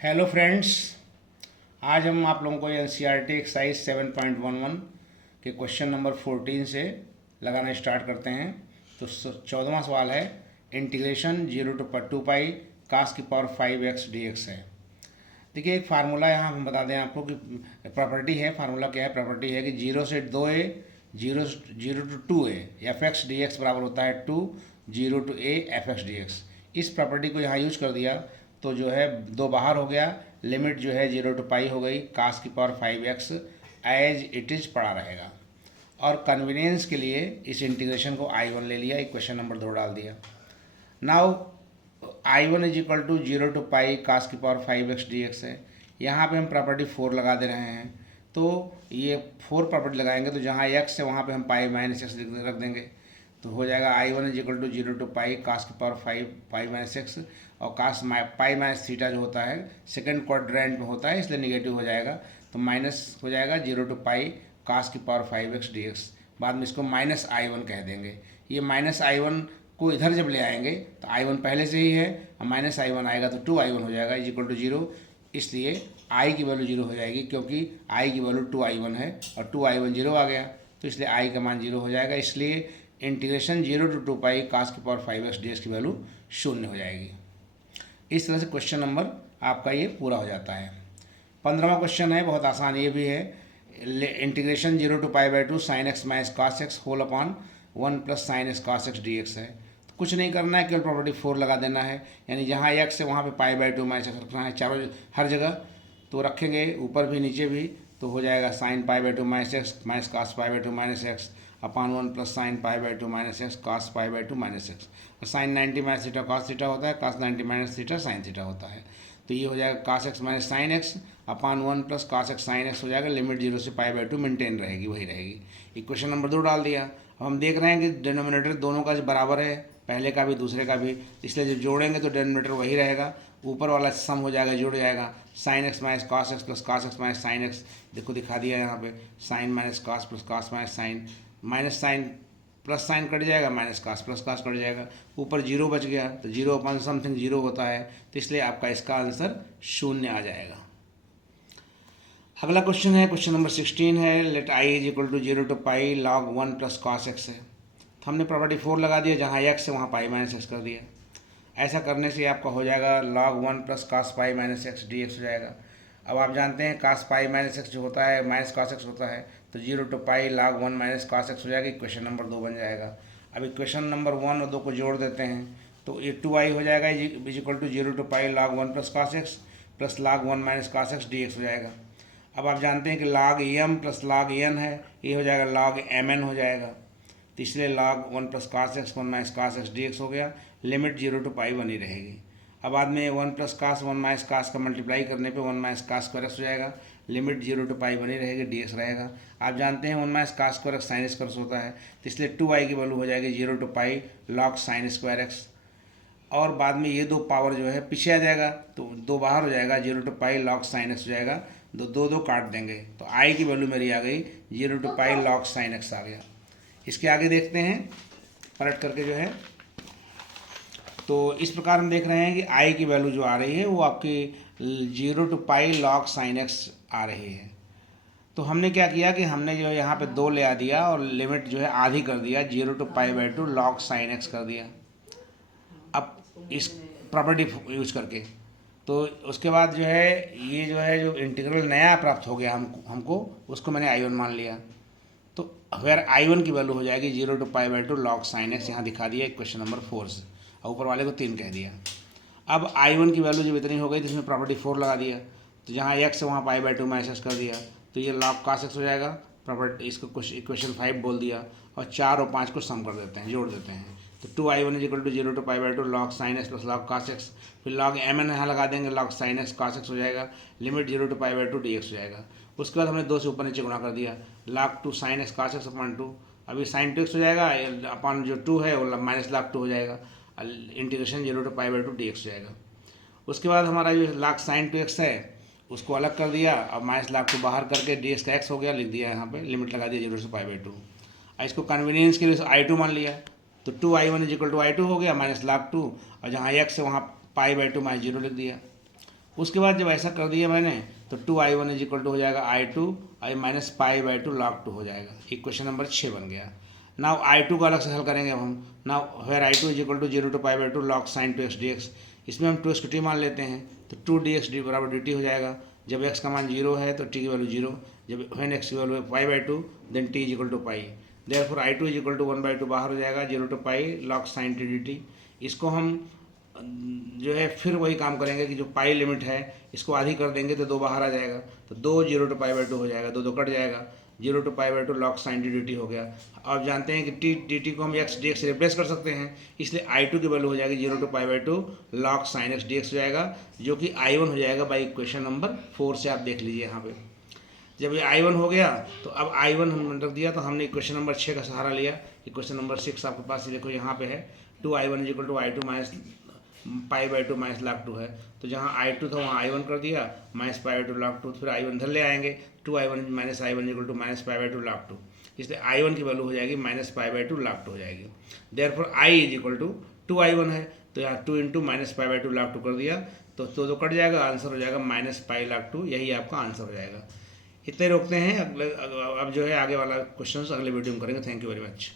Hello friends, आज हम आप लोगों को N C R T exercise 7.11 के क्वेश्चन नंबर 14 से लगाना स्टार्ट करते हैं। तो 14वां सवाल है इंटीग्रेशन 0 to 2 पाई कास की पावर 5x dx है। देखिए, एक फार्मूला यहाँ हम बता दें आपको कि प्रॉपर्टी है। फार्मूला क्या है? प्रॉपर्टी है कि 0 से 2a, 0 to 2a F x d x बराबर होता है 2, 0 to a F x d x. इस प्रॉपर्टी को यहाँ यूज कर दिया तो जो है दो बाहर हो गया, लिमिट जो है 0 to पाई हो गई, कास की power 5x as it is पड़ा रहेगा। और कन्वीनियंस के लिए इस इंटीग्रेशन को I1 ले लिया, इक्वेशन नंबर 2 डाल दिया। Now I1 is equal to 0 to pi cos की पावर 5x dx है। यहाँ पे हम प्रॉपर्टी 4 लगा दे रहे हैं, तो ये 4 प्रॉपर्टी लगाएंगे तो जहाँ x है वहाँ पे हम पाई माइनस एक्स रख देंगे, तो हो जाएगा I1 is equal to 0 to pi cos की पावर 5 माइनस एक्स। और कास पाई माइनस थीटा जो होता है सेकंड क्वाड्रेंट में होता है, इसलिए निगेटिव हो जाएगा, तो माइनस हो जाएगा 0 to पाई कास की पावर 5x dx। बाद में इसको माइनस I1 कह देंगे। ये माइनस I1 को इधर जब ले आएंगे तो I1 पहले से ही है, माइनस I1 आएगा तो 2I1 हो जाएगा इज इक्वल टू 0। इसलिए I की वैल्यू 0 हो जाएगी, क्योंकि I की वैल्यू 2I1 है और 2I1 0 आ गया, तो इसलिए I का मान 0 हो जाएगा। इसलिए इंटीग्रेशन 0 to 2 पाई कास की पावर 5x dx की वैल्यू 0 हो जाएगी। इस तरह से क्वेश्चन नंबर आपका ये पूरा हो जाता है। 15वां क्वेश्चन है, बहुत आसान ये भी है। Integration 0 to pi sine x minus cos x whole upon 1 plus sine x cos x d x है। तो कुछ नहीं करना है, केवल प्रॉपर्टी 4 लगा देना है, यानी जहाँ एक्स है वहाँ पे पाई/2 माइनस एक्स रखना है चारों हर जगह। तो रखेंगे ऊपर भी नीचे भी, तो हो जाएगा sine pi minus x minus cos pi minus x upon 1 plus sine pi minus x cos pi minus x. और sine 90 minus theta cos theta होता है, cos 90 minus theta sine theta होता है। तो ये हो जाएगा cos x minus sine x upon 1 plus cos x sine x हो जाएगा। लिमिट 0 से पाई/2 मेंटेन रहेगी, वही रहेगी। इक्वेशन नंबर 2 डाल दिया। अब हम देख रहे हैं कि डिनोमिनेटर दोनों का बराबर है, पहले का भी दूसरे का भी, इसलिए जब जोड़ेंगे तो डिनोमिनेटर वही रहेगा, ऊपर वाला सम हो जाएगा, जुड़ जाएगा। Sine x minus cos x plus cos x minus sine x, देखो दिखा दिया यहाँ पे, sine minus cos plus cos minus sine, minus sine plus sine cut जाएगा, minus cos plus cos cut जाएगा, ऊपर 0 बच गया, तो 0 अपॉन समथिंग 0 होता है, तो इसलिए आपका इसका आंसर 0 आ जाएगा। अगला क्वेश्चन है, क्वेश्चन नंबर 16 है। Let I is equal to 0 to pi log 1 plus cos x है। तो हमने प्रॉपर्टी 4 लगा दिया, जहाँ एक्स है वहाँ पाई माइनस एक्स कर दिया। ऐसा करने से आपका हो जाएगा log 1 plus cos pi minus x d x हो जाएगा। अब आप जानते हैं कास पाई माइनस एक्स जो होता है माइनस कास एक्स होता है, तो 0 to pi log 1 minus cos x हो जाएगा। इक्वेशन नंबर 2 बन जाएगा। अब इक्वेशन नंबर 1 और 2 को जोड़ देते हैं, तो ये 2i हो जाएगा is equal to 0 to pi log 1 plus cos x plus log 1 minus cos x d x हो जाएगा। अब आप जानते हैं कि log m plus log n है, ये हो जाएगा log mn हो जाएगा, तो इसलिए log 1 plus cos x 1 minus cos x d x हो गया। लिमिट 0 to पाई बनी रहेगी। अब बाद में 1 प्लस कास 1 माइनस कास का मल्टीप्लाई करने पे 1 माइनस कास स्क्वायर एक्स हो जाएगा। लिमिट 0 to पाई बनी रहेगी, डी एक्स रहेगा। आप जानते हैं 1 minus cos square x sine square होता है, तो इसलिए 2i की वैल्यू हो जाएगी 0 to pi log sine square x. और बाद में ये 2 पावर जो है पीछे आ जाएगा, तो 2 बाहर हो जाएगा, 0 to pi log sine x हो जाएगा। दो काट देंगे, तो आई की वैल्यू मेरी आ गई 0 to pi log sine x आ गया। इसके आगे देखते हैं पलट करके जो है, तो इस प्रकार हम देख रहे हैं कि आई की वैल्यू जो आ रही है वो आपकी 0 to pi log sine x आ रही है। तो हमने क्या किया कि हमने जो यहाँ पे 2 ले आ दिया और लिमिट जो है आधी कर दिया, 0 to पाई/2 log साइन एक्स कर दिया। अब इस प्रॉपर्टी यूज करके, तो उसके बाद जो है ये जो इंटीग्रल नया प्राप्त हो गया हमको उसको मैंने I1 मान लिया। तो अगर I1 की वैल्यू हो जाएगी 0 to पाई/2 log साइन एक्स, यहाँ दिखा दिया क्वेश्चन नंबर 4 से, और ऊपर वाले को 3 कह दिया। अब I1 की वैल्यू जब इतनी हो गई तो इसमें प्रॉपर्टी 4 लगा दिया, तो जहाँ एक्स है वहाँ पाई/2 माइनस एक्स कर दिया, तो ये log कास एक्स हो जाएगा। प्रॉपर्टी इसको कुछ इक्वेशन 5 बोल दिया, और 4 और 5 को सम कर देते हैं, जोड़ देते हैं, तो 2i1 is equal to 0 to पाई/2 log sine x plus log cos x, फिर log mn यहाँ लगा देंगे, log sine x cos x हो जाएगा। लिमिट 0 to पाई/2 dx हो जाएगा। उसके बाद हमने 2 से ऊपर नीचे गुणा कर दिया, log 2 sign x cos x upon 2, अभी साइन 2x हो जाएगा, अपॉन जो 2 है वो माइनस log 2 हो जाएगा। इंटीग्रेशन 0 to पाई/2 dx हो जाएगा। उसके बाद हमारा जो log साइन 2x है उसको अलग कर दिया, अब माइनस log 2 बाहर करके dx का x हो गया, लिख दिया यहाँ पे, लिमिट लगा दिया 0 से पाई/2। इसको कन्वीनियंस के लिए I2 मान लिया, तो 2i1 is equal to I2 हो गया माइनस log 2, और जहाँ x है वहाँ पाई/2 माइनस 0 लिख दिया। उसके बाद जब ऐसा कर दिया मैंने तो 2i1 इज इक्वल टू हो जाएगा i2 i minus pi by two log 2 हो जाएगा। इक्वेशन नंबर 6 बन गया। नाउ i2 को अलग से हल करेंगे अब हम। Now where i2 is equal to 0 to pi by two log sine 2x dx, इसमें हम 2x को t मान लेते हैं तो 2 dx डी बराबर dt हो जाएगा। जब x का मान 0 है तो t की वैल्यू 0, जब when x की वैल्यू है pi by two then t is equal to pi. Therefore i2 is equal to 1/2 बाहर हो जाएगा, 0 to pi log sine t dt। इसको हम जो है फिर वही काम करेंगे कि जो पाई लिमिट है इसको आधी कर देंगे तो 2 बाहर आ जाएगा, तो 2 0 टू पाई बाई टू हो जाएगा, 2 2 कट जाएगा, 0 to pi by two log sine t d t हो गया। अब जानते हैं कि टी डी टी को हम एक्स डी एक्स से रिप्लेस कर सकते हैं, इसलिए i2 की वैल्यू हो जाएगी 0 to pi by two log sine x d x हो जाएगा, जो कि i1 हो जाएगा बाई इक्वेशन नंबर 4 से। आप देख लीजिए यहाँ पे जब ये i1 हो गया तो अब i1 हमने रख दिया, तो हमने इक्वेशन नंबर 6 का सहारा लिया। इक्वेशन नंबर 6 आपके पास देखो यहाँ पे है 2i1 is equal to i2 minus pi by two minus log 2 है, तो जहाँ i2 था वहाँ i1 कर दिया minus pi by two log 2, फिर i1 इधर ले आएंगे 2i1 minus i1 equal to minus pi by two log 2, इसलिए i1 की वैल्यू हो जाएगी minus pi by two log 2 हो जाएगी। Therefore i is equal to 2i1 है तो यहाँ 2 into minus pi by two log 2 कर दिया तो 2 कट जाएगा, आंसर हो जाएगा माइनस पाई log 2, यही आपका आंसर हो जाएगा। इतने रोकते हैं, अगले अब जो है आगे वाला क्वेश्चन अगले वीडियो में करेंगे। Thank you very much.